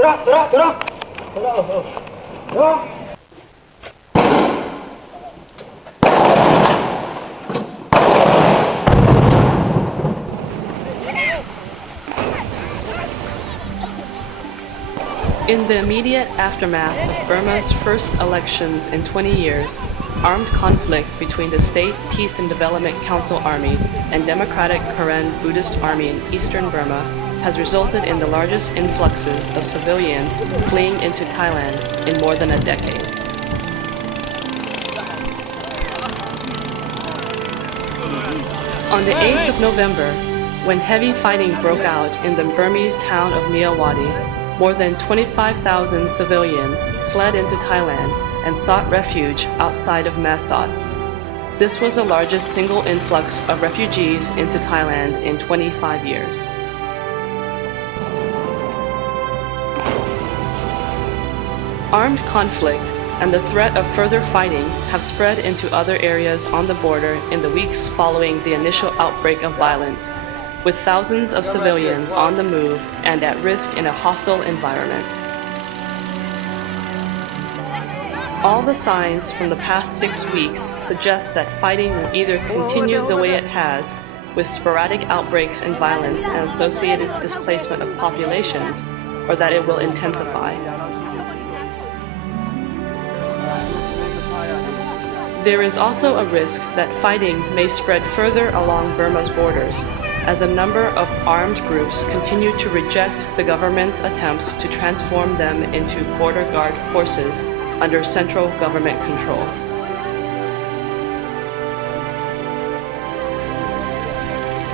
In the immediate aftermath of Burma's first elections in 20 years, armed conflict between the State Peace and Development Council Army and Democratic Karen Buddhist Army in eastern Burma has resulted in the largest influxes of civilians fleeing into Thailand in more than a decade. On the 8th of November, when heavy fighting broke out in the Burmese town of Myawaddy, more than 25,000 civilians fled into Thailand and sought refuge outside of Mae Sot. This was the largest single influx of refugees into Thailand in 25 years. Armed conflict and the threat of further fighting have spread into other areas on the border in the weeks following the initial outbreak of violence, with thousands of civilians on the move and at risk in a hostile environment. All the signs from the past 6 weeks suggest that fighting will either continue the way it has, with sporadic outbreaks and violence and associated displacement of populations, or that it will intensify. There is also a risk that fighting may spread further along Burma's borders, as a number of armed groups continue to reject the government's attempts to transform them into border guard forces under central government control.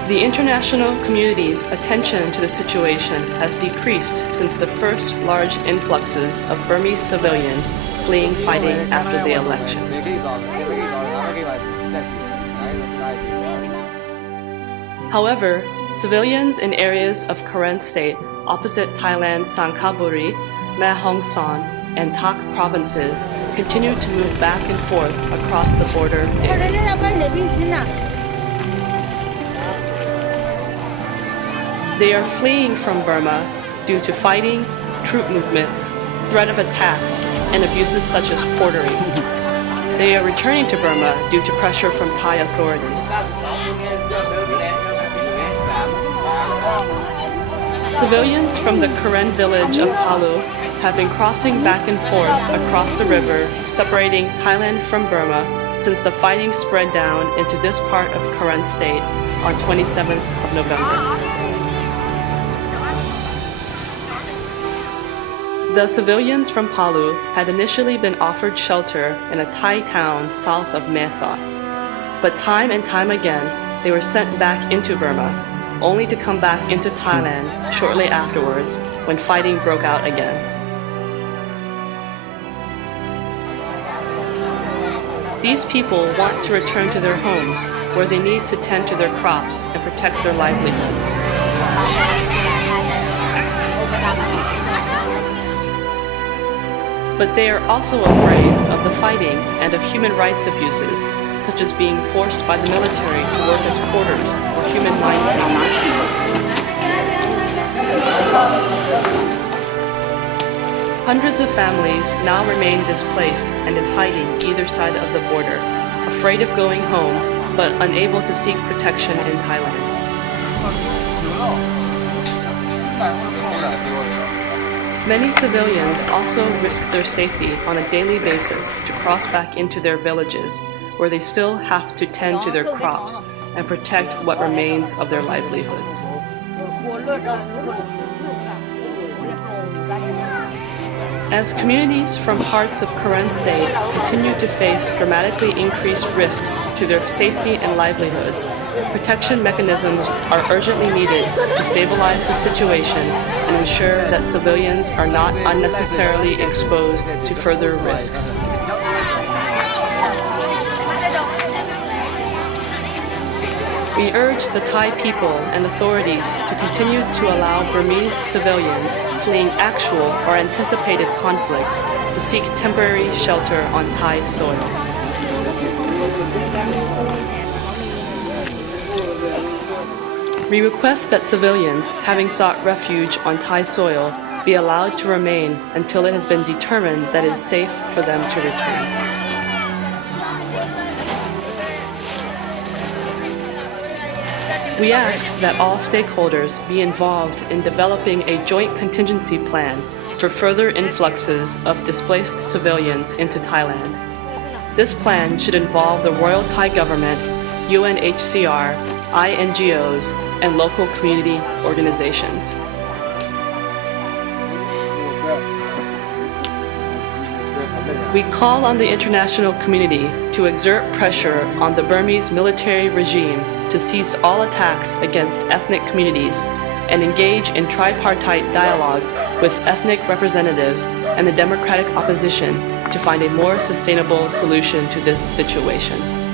The international community's attention to the situation has decreased since the first large influxes of Burmese civilians fleeing fighting after the elections. However, civilians in areas of Karen State opposite Thailand's Sangkhaburi, Mae Hong Son, and Tak provinces continue to move back and forth across the border area. They are fleeing from Burma due to fighting, troop movements, threat of attacks, and abuses such as quartering. They are returning to Burma due to pressure from Thai authorities. Civilians from the Karen village of Palu have been crossing back and forth across the river separating Thailand from Burma since the fighting spread down into this part of Karen State on 27th of November. The civilians from Palu had initially been offered shelter in a Thai town south of Mae Sot, but time and time again they were sent back into Burma, only to come back into Thailand shortly afterwards when fighting broke out again. These people want to return to their homes where they need to tend to their crops and protect their livelihoods. But they are also afraid of the fighting and of human rights abuses, such as being forced by the military to work as porters or human rights abuse. Hundreds of families now remain displaced and in hiding either side of the border, afraid of going home but unable to seek protection in Thailand. Many civilians also risk their safety on a daily basis to cross back into their villages, where they still have to tend to their crops and protect what remains of their livelihoods. As communities from parts of Karen State continue to face dramatically increased risks to their safety and livelihoods, protection mechanisms are urgently needed to stabilize the situation and ensure that civilians are not unnecessarily exposed to further risks. We urge the Thai people and authorities to continue to allow Burmese civilians fleeing actual or anticipated conflict to seek temporary shelter on Thai soil. We request that civilians having sought refuge on Thai soil be allowed to remain until it has been determined that it is safe for them to return. We ask that all stakeholders be involved in developing a joint contingency plan for further influxes of displaced civilians into Thailand. This plan should involve the Royal Thai government, UNHCR, INGOs, and local community organizations. We call on the international community to exert pressure on the Burmese military regime to cease all attacks against ethnic communities and engage in tripartite dialogue with ethnic representatives and the democratic opposition to find a more sustainable solution to this situation.